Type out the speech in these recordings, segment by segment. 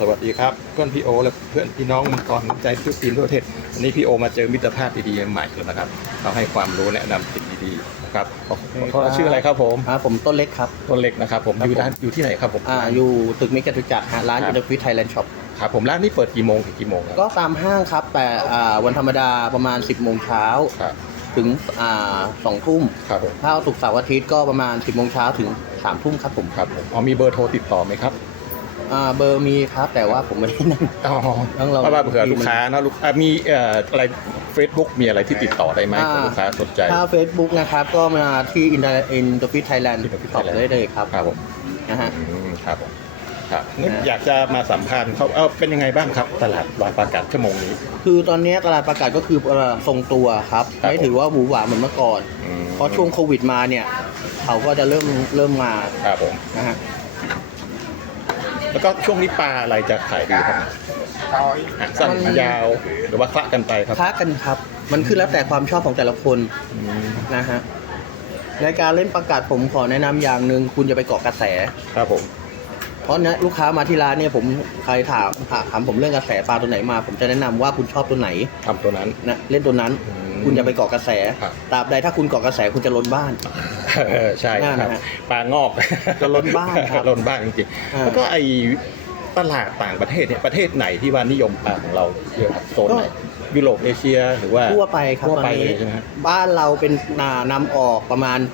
สวัสดีครับ เพื่อนพี่โอและเพื่อนพี่น้องมังกรน้ำใจทุกทีมทั่วประเทศวันนี้พี่โอมาเจอมิตรภาพดีๆใหม่แล้วนะครับเราให้ความรู้แนะนำสิ่งดีๆนะครับขอขอชื่ออะไรครับผมอ่าผมต้นเล็กครับ ต้นเล็กนะครับผมอยู่ร้านอยู่ที่ไหนครับผมอ่าอยู่ตึกมิกจตุจักรฮะร้านอินเตอร์ฟิตไทยแลนด์ช็อปครับผมร้านนี้เปิดกี่โมงถึงกี่โมงครับก็ตามห้างครับแต่อ่าวันธรรมดาประมาณ 10โมงเช้าครับถึงอ่าสองทุ่มครับผมถ้าศุกร์เสาร์อาทิตย์ก็ประมาณ 10โมงเช้าถึง3ทุ่มครับผมครับผมอ๋อมีเบอร์โทรติดต่อไหมครับ อ่าเบอร์มีครับแต่ว่าผมไม่ได้นั่ง อ๋อต้องรอเพราะว่าเผื่อลูกค้าเนอะลูกอะมีเอ่ออะไรเฟซบุ๊กมีอะไรที่ติดต่อได้ไหมอ่า เผื่อลูกค้าสนใจ ถ้า Facebook นะครับก็มาที่อินเตอร์ฟิตไทยแลนด์ Interfit ช็อป Thailand ได้เลยครับครับผมนะฮะ อืมครับผมครับงั้นนะ อยากจะมาสัมภาษณ์เขาเออเป็นยังไงบ้างครับ ตลาดลอยประกาศชั่วโมงนี้ คือตอนนี้ตลาดประกาศก็คือเอ่อทรงตัวครับ ครับ ไม่ถือว่าหวือหวาเหมือนเมื่อก่อน อืมเพราะช่วงโควิดมาเนี่ย เขาก็จะเริ่มเริ่มมาครับผมนะฮะ แล้วก็ช่วงนี้ปลาอะไรจะขายดีครับอะสั้นมันยาวหรือว่าคละกันไปครับ ค้ากันครับ มันขึ้นแล้วแต่ความชอบของแต่ละคนอืมนะฮะในการเล่นประกาศผมขอแนะนำอย่างหนึ่งคุณจะไปเกาะกระแส ครับผม เพราะเนะลูกค้ามาที่ร้านเนี่ยผมใครถามถามถามผมเรื่องกระแสปลาตัวไหนมา ผมจะแนะนำว่าคุณชอบตัวไหนทำตัวนั้น นะเล่นตัวนั้น อืม คุณจะไปเกาะกระแสครับ ตราบใดถ้าคุณเกาะกระแสคุณจะล้นบ้าน เออใช่นั่นครันะบฮะปลางอกจะล้นบ้านครับล้นบ้านจริงอ่าๆแล้วก็ไอตลาดต่างประเทศเนี่ยประเทศไหนที่ว่านิยมปลาของเราเยอะครับโซนไหนยุโรปเอเชียหรือว่า ทั่วไปครับทั่วไปตอนนี้เลยใช่ไหมฮะบ้านเราเป็นนานำออกประมาณ 80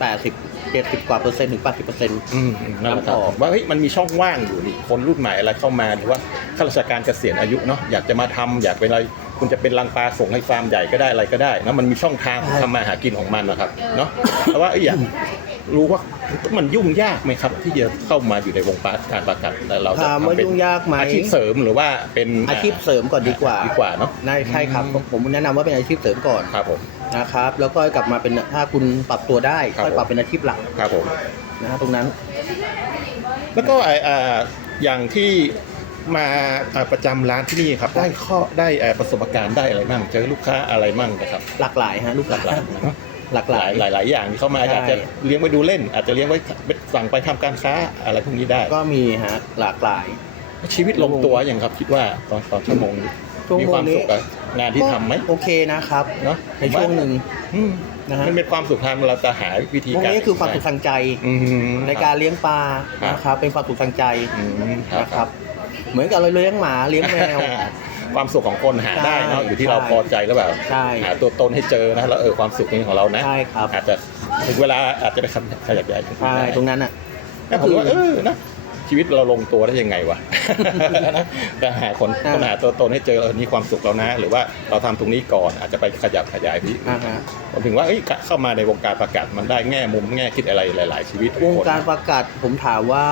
70กว่าเปอร์เซ็นต์ถึง 80เปอร์เซ็นต์ อืมนั่นแหละครับน้ำออกว่าเฮ้ยมันมีช่องว่างอยู่นี่คนรุ่นใหม่อะไรเข้ามาหรือว่าข้าราชการเกษียณอายุเนาะอยากจะมาทำอยากเป็นอะไร คุณจะเป็นรังปลาส่งให้ฟาร์มใหญ่ก็ได้อะไรก็ได้นะมันมีช่องทางทำมาหากินของมันนะครับเนาะแต่ว่าเอ้ยอยากรู้ว่ามันยุ่งยากไหมครับ ที่จะเข้ามาอยู่ในวงการการประกาศแล้วเราจะถามว่าทำเป็นยุ่งยากไหมอาชีพเสริมหรือว่าเป็นอาชีพเสริมก่อนดีกว่าดีกว่าเนาะนายใช่ครับอืมผมแนะนำว่าเป็นอาชีพเสริมก่อนครับผมนะครับแล้วก็กลับมาเป็นถ้าคุณปรับตัวได้ครับ ค่อยปรับเป็นอาชีพหลักครับผม นะฮะตรงนั้น แล้วก็ไอ้อ่าอย่างที่ มาอ่าประจำร้านที่นี่ครับได้ข้อได้เอ่อประสบการณ์ได้อะไรบ้างเจอลูกค้าอะไรบ้างนะครับ หลากหลายฮะลูกหลากหลายเนอะหลากหหลาลายยหลายหลายอย่างที่เข้ามาใช่อาจจะเลี้ยงไว้ดูเล่น อาจจะเลี้ยงไว้สั่งไปทำการค้าอะไรพวกนี้ได้ ก็มีฮะหลากหลาย ชีวิตลงตัวอย่างครับคิดว่าตอนตอนชั่วโมงนี้ชั่วโมงนี้มีความสุขกับงานที่ทำไหมก็โอเคนะครับเนาะในช่วงหนึ่งอืมนะฮะมันเป็นความสุขทางเราจะหาวิธีตรงการนี้คือความสุขทางใจอืมในการเลี้ยงปลาครับนะครับเป็นความสุขทางใจอืมนะครับ เหมือนกับเราเลี้ยงหมาเลี้ยงแมว ความสุขของคนหาได้เนาะใช่อยู่ที่เราพอใจแล้วแบบใช่หาตัวตนให้เจอนะแล้วเออความสุขนี้ของเรานะใช่ครับอาจจะถึงเวลาอาจจะไปขยับขยายใช่ตรงนั้นอะก็คือว่าเออนะ ชีวิตเราลงตัวได้ยังไงวะนะแต่หาคนอ่าคนหาตัวตนให้เจอเออนี่ความสุขเรานะ หรือว่าเราทำตรงนี้ก่อนอาจจะไปขยับขยายที่อ่าฮะผมถึงว่าเอ้ยเข้ามาในวงการประกาศมันได้แง่มุมแง่คิดอะไรหลาย ๆ ชีวิตวงคนการประกาศผมถามว่า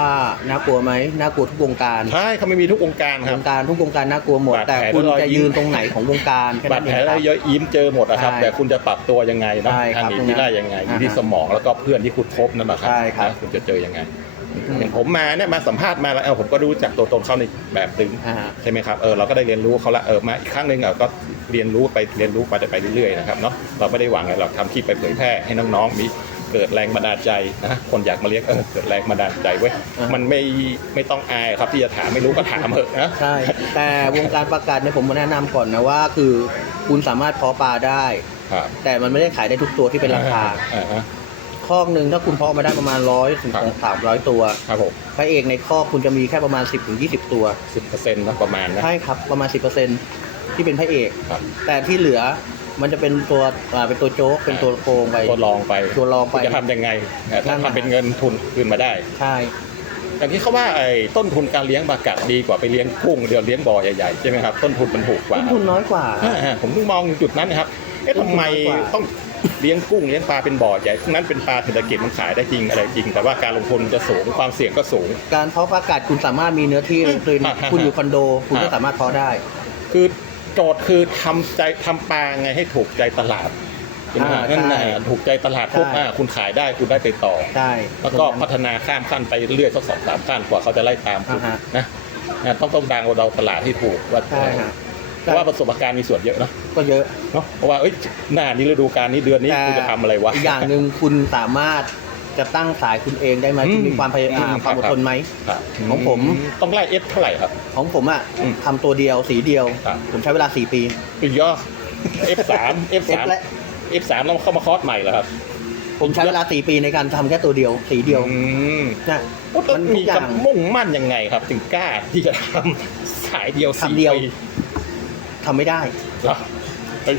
น่ากลัวไหมน่ากลัวทุกวงการใช่เขาไม่มีทุกวงการควรับงการทุกวงการน่ากลัวหมดบาดแผลแต่คุณและรอยจะยิ้มยืนตรงไหนของวงการแค่บานั้ดนแผเอลงคแล้รัวบเยอะยิ้มเจอหมดนะครับใช่แต่คุณจะปรับตัวยังไงเนาะใช่ครัทางบหนีตรงนั้ที่นได้ยังไงอยู่อ่าที่สมองแล้วก็เพื่อนที่คุณคบนั่นแหละครับใช่ครับนะคุณจะเจอยังไง อืมอย่างผมมาเนี่ยมาสัมภาษณ์มาแล้วเออผมก็รู้จักตัวตนเขาในแบบหนึ่งอ่าฮะ ใช่ไหมครับเออเราก็ได้เรียนรู้เขาละเออมาอีกครั้งหนึ่งเออก็เรียนรู้ไปเรียนรู้ไปไปเรื่อยๆนะครับเนาะเราไม่ได้หวังอะไรเราทำคลิปไปเผยแพร่ให้น้องๆมีเกิดแรงบันดาลใจนะคนอยากมาเลี้ยงเออเกิดแรงบันดาลใจเว้ยอ่ามั มันไม่ไม่ต้องอายครับที่จะถามไม่รู้ก็ถามเถอะนะ ใช่ แต่วงการประกาศเนี่ยผมแนะนำก่อนนะว่า คือคุณสามารถเพาะปลาได้ ครับแต่มันไม่ได้ขายได้ทุกตัวที่เป็นราคา อ่าฮะ คอกหนึ่งถ้าคุณเพาะมาได้ประมาณร้อยถึงครับ สามร้อยตัวครับผมพระเอกในคอกคุณจะมีแค่ประมาณ10ถึง20ตัว สิบเปอร์เซ็นต์นะประมาณนะ ใช่ครับประมาณ10%ที่เป็นพระเอก ครับ แต่ที่เหลือมันจะเป็นตัวอ่าเป็นตัวโจ๊กเป็นตัวโกงไปตัวลองไปตัวลองไป คุณจะทำยังไงเอ่อนั่ถ้านแหละทำเป็นเงินทุนคืนมาได้ใช่อย่างที่เขาว่าไอ้ต้นทุนการเลี้ยงปลากัดดีกว่าไปเลี้ยงกุ้งเดี๋ยวเลี้ยงบ่อใหญ่ๆใช่ไหมครับต้นทุนมันถูกกว่า ต้นทุนน้อยกว่า อ่าผมเพิ่งมองจุดนั้นนะครับ เอ๊ะต้นทุนทำไมน้อยกว่าต้อง เลี้ยงกุ้งเลี้ยงปลาเป็นบ่อใหญ่ทั้งนั้นเป็นปลาเศรษฐกิจมันขายได้จริงอะไรจริง แต่ว่าการลงทุนจะสูงความเสี่ยงก็สูง การเพาะประกาศคุณสามารถมีเนื้อที่คืออ่าฮะ คุณอยู่คอนโด คุณอ่าก็สามารถเพาะได้ คือโจทย์คือทำใจทำปลาไงให้ถูกใจตลาดใช่ไหมฮะอ่านั่นใช่น่ะถูกใจตลาดปุ๊บใช่ อะคุณขายได้คุณได้ไปต่อ ใช่แล้วก็พัฒนาข้ามขั้นไปเรื่อยๆสักสองสามขั้นกว่าเขาจะไล่ตามคุณอ่าฮะนะนะต้องต้องดังเราตลาดให้ถูกว่าใช่ฮะ เพราะว่าประสบการณ์มีส่วนเยอะเนอะก็เยอะ เนาะเพราะว่าเอ้ยหน้านี้ฤดูกาลนี้เดือนนี้แต่คุณจะทำอะไรวะอีกอย่างหนึ่งคุณสามารถจะตั้งสายคุณเองได้ไหมอืมคุณมีความพยายามอืมความอดทนไหม ครับของผม ต้องไล่เอฟเท่าไหร่ครับ ของผมอะอืมทำตัวเดียวสีเดียว ครับ ผมใช้เวลา 4 ปีปีย่อ F3 F3 F และ F3 เราเข้ามาคอร์สใหม่เหรอครับผมใช้เวลา 4 ปีในการทำแค่ตัวเดียวสีเดียวอืมนะโอ้ต้อมังนทุมีกอย่ากับงมุ่งมั่นยังไงครับ ถึงกล้าที่จะทำสายเดียวสี่ทำเดียวปี ทำไม่ได้เหรอเอ้ย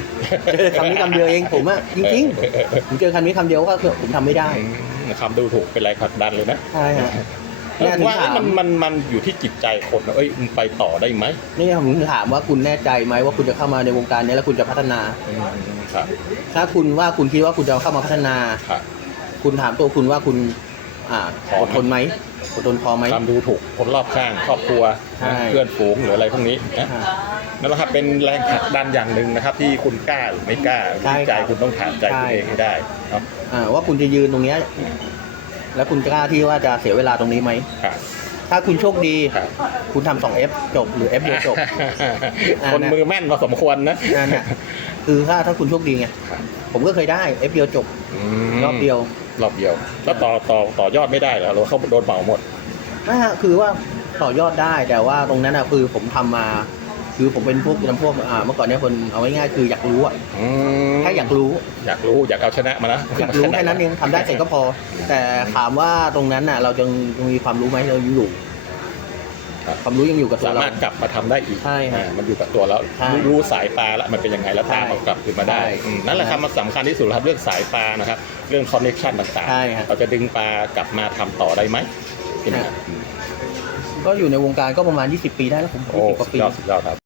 เจอคำนี้คำเดียวเองผมอะจริงเออเออเออๆผมเจอคำนี้คำเดียวก็คือผมทำไม่ได้อืมคำดูถูกเป็นไรผลักดันเลยนะใช่ฮะแล้วเนี่ยถึงว่าถามมันมันมันอยู่ที่จิตใจคนนะเอ้ยมึงไปต่อได้ไหมนี่ผมถึงถามว่าคุณแน่ใจไหมว่าคุณจะเข้ามาในวงการนี้แล้วคุณจะพัฒนา อืมครับ ถ้าคุณว่าคุณคิดว่าคุณจะเข้ามาพัฒนา ครับคุณถามตัวคุณว่าคุณ อ่าพออไหมดทนไหมอดทนพอไหม คำดูถูกคนรอบข้างครอบครัวใช่ เพื่อนฝูงหรืออะไรพวกนี้นะอ่า นั่นแหละครับเป็นแรงผลักดันอย่างหนึ่งนะครับ ที่คุณกล้าหรือไม่กล้าใช่ที่ใจครับคุณต้องถามใจคุณใช่เองให้ได้เนาะอ่าว่าคุณจะยืนตรงเนี้ยแล้วคุณกล้าที่ว่าจะเสียเวลาตรงนี้ไหม ครับถ้าคุณโชคดี ครับคุณทำสอง F จบหรือ F เดียวจบ คนมือแม่นพอสมควรนะนั่นน่ะ คือถ้าถ้าคุณโชคดีไง ครับผมก็เคยได้ F เดียวจบมรอบเดียวรอบเดียว แล้วต่อต่อต่อยอดไม่ได้เหรอเราเข้าโดนเหมาหมด นะฮะคือว่าต่อยอดได้แต่ว่าตรงนั้นอะคือผมทำมา คือผมเป็นพวกจำพวกอ่าเมื่อก่อนเนี้ยคนเอาง่ายๆคืออยากรู้อะอืมแค่อยากรู้ อยากรู้อยากเอาชนะมานะอยากรู้แค่นั้นเองทำได้เสร็จก็พอ แต่ถามว่าตรงนั้นน่ะ เรายังยังมีความรู้ไหมเรายังอยู่ครับความรู้ยังอยู่กับตัวสาเรา มารถกลับมาทำได้อีกใช่ครับอ่ามันอยู่กับตัวแล้วใช่รู้รู้สายปลาแล้วมันเป็นยังไงแล้วตามใช่เอากลับคืนมาได้ใช่อืมนั่นแหละครับมันสำคัญที่สุดครับเรื่องสายปลานะครับ เรื่องคอนเนคชันต่างใช่ครับ ๆเราจะดึงปลากลับมาทำต่อได้ไหมเป็นอย่างนั้นก็อยู่ในวงการก็ประมาณ 20 ปีได้แล้วผมโอ้20กว่าสุดปี ยอดสุดยอดครับ